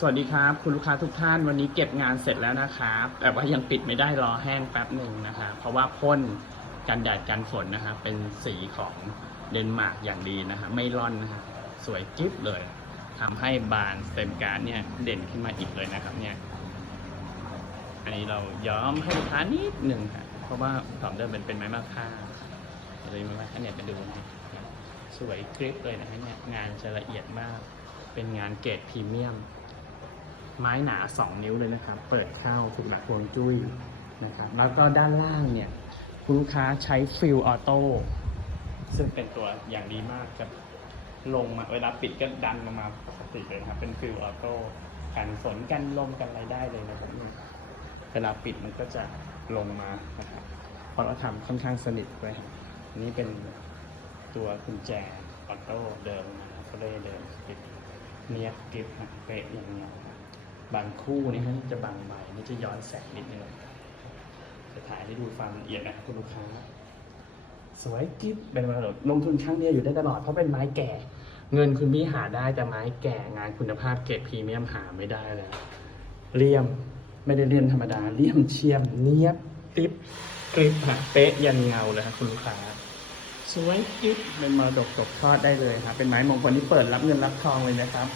สวัสดีครับ คุณลูกค้าทุกท่านวันนี้เก็บงานเสร็จแล้วนะครับแต่ว่ายังปิดไม่ได้รอแห้งแป๊บหนึ่งนะครับเพราะว่าพ่นกันแดดกันฝนนะครับเป็นสีของเดนมาร์กอย่างดีนะครับไม่ร่อนนะครับสวยกิ๊บเลยทำให้บานสเต็มการ์ดเนี่ยเด่นขึ้นมาอีกเลยนะครับเนี่ยอันนี้เราย้อมให้ลูกค้านิดหนึ่งครับเพราะว่าของเดิมเป็นเป็นไม้มะค่าเลยไม้มะค่าเนี่ยไปดูนะสวยกริบเลยนะฮะเนี่ยงานจะละเอียดมาก เป็นงานเกรดพรีเมียม ไม้หนา 2 นิ้วเลยนะครับ เปิดเข้าถูกหลักฮวงจุ้ยนะครับ แล้วก็ด้านล่างเนี่ยคุณลูกค้าใช้ฟิลออโต้ซึ่งเป็นตัวอย่างดีมากจะลงมาเวลาปิดก็ดันลงมาปกติเลยครับ เป็นฟิลออโต้กันฝนกันลมกันอะไรได้เลยนะครับเวลาปิดมันก็จะลงมานะครับเพราะเราทำค่อนข้างสนิทไว้ครับอันนี้เป็นตัวกุญแจออโต้เดิมก็เลยเดิมปิดเนียบกิฟนะเป๊ะอย่างเงี้ย บางคู่นี่ฮะจะบางใบนี่จะย้อนแสงนิดนึงจะถ่ายให้ดูความละเอียดนะครับคุณลูกค้า สวยกิ๊บเป็นมรดกลงทุนครั้งเดียวอยู่ได้ตลอดเพราะเป็นไม้แก่ เงินคุณพี่หาได้แต่ไม้แก่งานคุณภาพเกรดพรีเมียมหาไม่ได้แล้วเลี่ยมไม่ได้เลี่ยมธรรมดาเลี่ยมเชียมเนียบติ๊บกริบฮะเป๊ะยันเงาเลยครับคุณลูกค้าสวยกิ๊บเป็นมรดกตกทอดได้เลยครับเป็นไม้มงคลที่เปิดรับเงินรับทองเลยนะครับ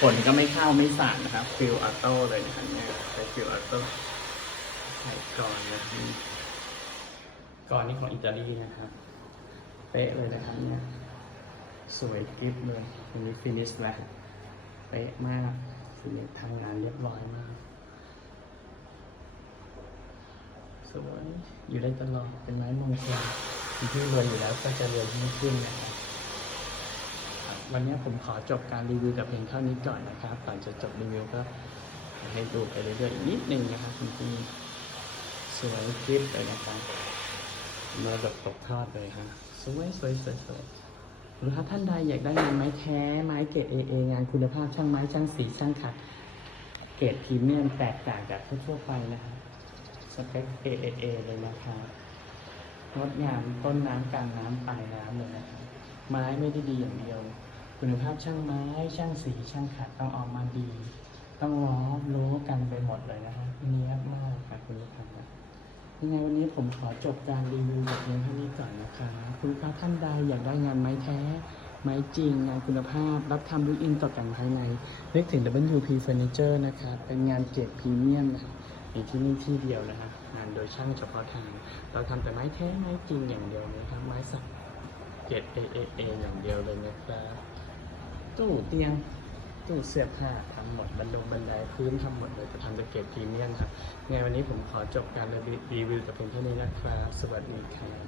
ฝนก็ไม่เข้าไม่สาดนนะครับฟิลออโต้เลยนะครับเนี่ยใช้ฟิลออโต้ใส่ก่อนนะครับก่อนนี้ของอิตาลีนะครับ เป๊ะเลยนะครับเนี่ยสวยกริบเลยอันนี้ฟินิชแล้วเป๊ะมากฟินิชทำงานเรียบร้อยมาก สวยอยู่ได้ตลอดเป็นไม้มงคลที่รวยอยู่แล้วก็จะรวยยิ่งขึ้นนะครับ วันนี้ผมขอจบการรีวิวแต่เพียงเท่านี้ก่อนนะครับก่อนจะจบรีวิวก็ให้ดูไปเรื่อยๆอีกนิดนึงนะครับคุณพี่สวยคลิปเลยนะครับมื่อแบบตกทอดเลยครับสวยสวยสวยสวยหรือถ้าท่านใดอยากได้งานไม้แท้ไม้เกรดเอเองานคุณภาพช่างไม้ช่างสีช่างขัดเกรดพรีเมียมแตกต่างจากทั่วไปนะครับสเปค AAA เลยนะครับงดงามต้นน้ำกลางน้ำปลายน้ำเลยนะครับไม้ไม่ได้ดีอย่างเดียว คุณภาพช่างไม้ ช่างสี ช่างขัดต้องออกมาดี ต้องล้อมรู้กันไปหมดเลยนะฮะเนี้ยบมากครับคุณลูกค้ายังไงวันนี้ผมขอจบการรีวิวแบบเพียงเท่านี้ก่อนนะคะคุณลูกค้าท่านใดอยากได้งานไม้แท้ ไม้จริง งานคุณภาพ รับทำด้วยอินตกแต่งภายในนึกถึง WP Furniture นะครับเป็นงานเกรดพรีเมียมนะมีที่นี่ที่เดียวนะครับงานโดยช่างเฉพาะทางเราทำแต่ไม้แท้ไม้จริงอย่างเดียวนะครับไม้สักเกรด A A A อย่างเดียวเลยนะครับ ตู้เตียงตู้เสื้อผ้าทำหมดบันดงบันไดพื้นทำหมดเลยจะทำแต่เก็บพรีเมียมครับไงวันนี้ผมขอจบการรีวิวแต่เพียงเท่านี้นะครับ สวัสดีครับ